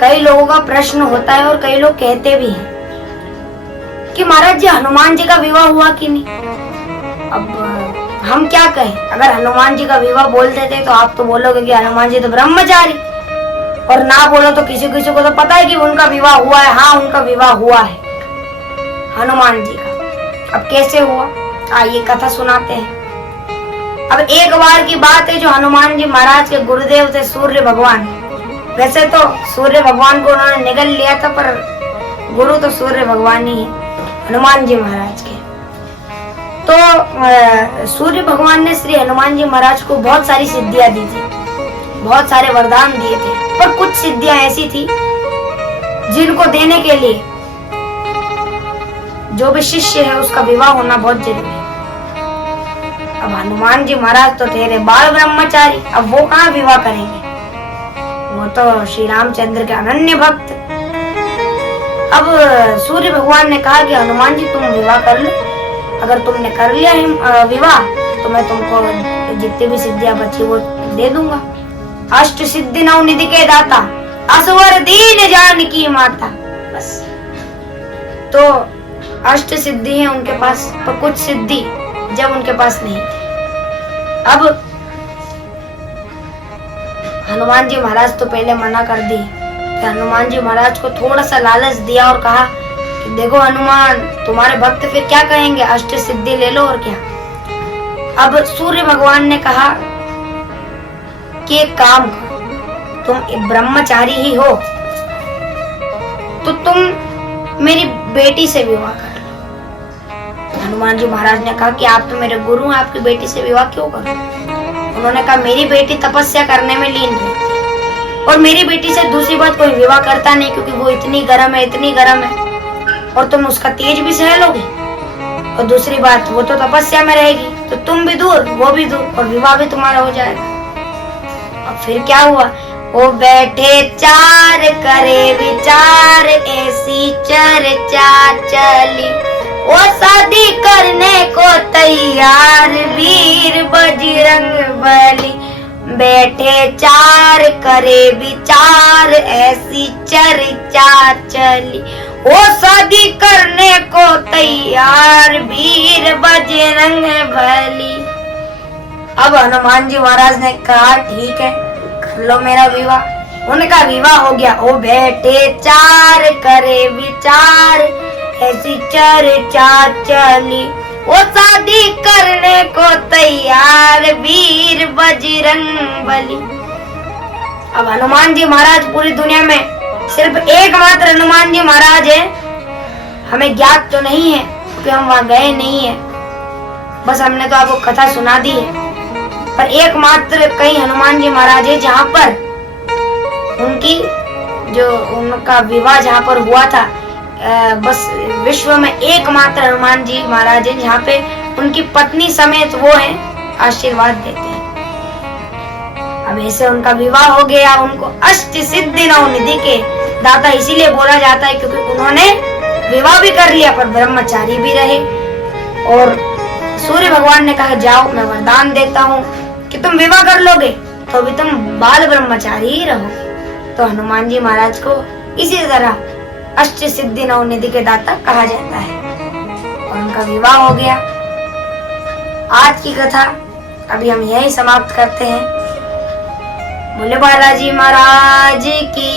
कई लोगों का प्रश्न होता है और कई लोग कहते भी हैं कि महाराज जी हनुमान जी का विवाह हुआ कि नहीं। अब हम क्या कहें, अगर हनुमान जी का विवाह बोल देते तो आप तो बोलोगे कि हनुमान जी तो ब्रह्मचारी, और ना बोलो तो किसी किसी को तो पता है कि उनका विवाह हुआ है। हाँ, उनका विवाह हुआ है हनुमान जी का। अब कैसे हुआ, आइए कथा सुनाते हैं। अब एक बार की बात है, जो हनुमान जी महाराज के गुरुदेव थे सूर्य भगवान। वैसे तो सूर्य भगवान को उन्होंने निगल लिया था, पर गुरु तो सूर्य भगवान ही है हनुमान जी महाराज के। तो सूर्य भगवान ने श्री हनुमान जी महाराज को बहुत सारी सिद्धियां दी थी, बहुत सारे वरदान दिए थे, पर कुछ सिद्धियां ऐसी थी जिनको देने के लिए जो भी शिष्य है उसका विवाह होना बहुत जरूरी है। अब हनुमान जी महाराज तो थे बाल ब्रह्मचारी, अब वो कहाँ विवाह करेंगे, वो तो श्री रामचंद्र के अनन्य भक्त। अब सूर्य भगवान ने कहा कि हनुमान जी तुम विवाह कर लो, अगर तुमने कर लिया विवाह तो मैं तुमको जितनी भी सिद्धियां बची वो दे दूंगा। अष्ट सिद्धि नौ निधि के दाता, असवर दीन जानकी माता। बस तो अष्ट सिद्धि है उनके पास, पर कुछ सिद्धि जब उनके पास नहीं थी। अब हनुमान जी महाराज तो पहले मना कर दी। हनुमान जी महाराज को थोड़ा सा लालच दिया और कहा कि देखो हनुमान, तुम्हारे भक्त फिर क्या कहेंगे, अष्ट सिद्धि ले लो और क्या। अब सूर्य भगवान ने कहा कि एक काम करो, तुम ब्रह्मचारी ही हो तो तुम मेरी बेटी से विवाह कर लो। हनुमान जी महाराज ने कहा कि आप तो मेरे गुरु हैं, आपकी बेटी से विवाह क्यों करो। उन्होंने कहा मेरी बेटी तपस्या करने में लीन रहती और मेरी बेटी से दूसरी बात कोई विवाह करता नहीं, क्योंकि वो इतनी गर्म है, इतनी गर्म है, और तुम उसका तेज भी सह लोगे, और दूसरी बात वो तो तपस्या में रहेगी, तो तुम भी दूर वो भी दूर और विवाह भी तुम्हारा हो जाएगा। अब फिर क्या हुआ, वो बैठे चार करे विचार, ऐसी चर्चा चली, वो शादी करने को तैयार वीर बजरंग बली। बैठे चार करे विचार, ऐसी चर्चा चली, वो शादी करने को तैयार वीर बजरंग बली। अब हनुमान जी महाराज ने कहा ठीक है, कर लो मेरा विवाह। उनका विवाह हो गया। वो बैठे चार करे विचार, ऐसी चर्चा चली, वो शादी करने को तैयार वीर बजरंग बली। अब हनुमान जी महाराज पूरी दुनिया में सिर्फ एकमात्र हनुमान जी महाराज है, हमें ज्ञात तो नहीं है क्योंकि हम वहां गए नहीं है, बस हमने तो आपको कथा सुना दी है, पर एकमात्र कई हनुमान जी महाराज है जहाँ पर उनका विवाह जहाँ पर हुआ था। बस विश्व में एकमात्र हनुमान जी महाराज है जहाँ पे उनकी पत्नी समेत वो है आशीर्वाद देते हैं। अब ऐसे उनका विवाह हो गया। उनको अष्ट सिद्धि नौ निधि के दाता इसीलिए बोला जाता है क्योंकि उन्होंने विवाह भी कर लिया पर ब्रह्मचारी भी रहे। और सूर्य भगवान ने कहा जाओ मैं वरदान देता हूँ कि तुम विवाह कर लोगे तो भी तुम बाल ब्रह्मचारी ही रहोगे। तो हनुमान जी महाराज को इसी तरह अष्ट सिद्धि नौ निधि के दाता कहा जाता है और उनका विवाह हो गया। आज की कथा अभी हम यही समाप्त करते हैं। बोले बालाजी महाराज की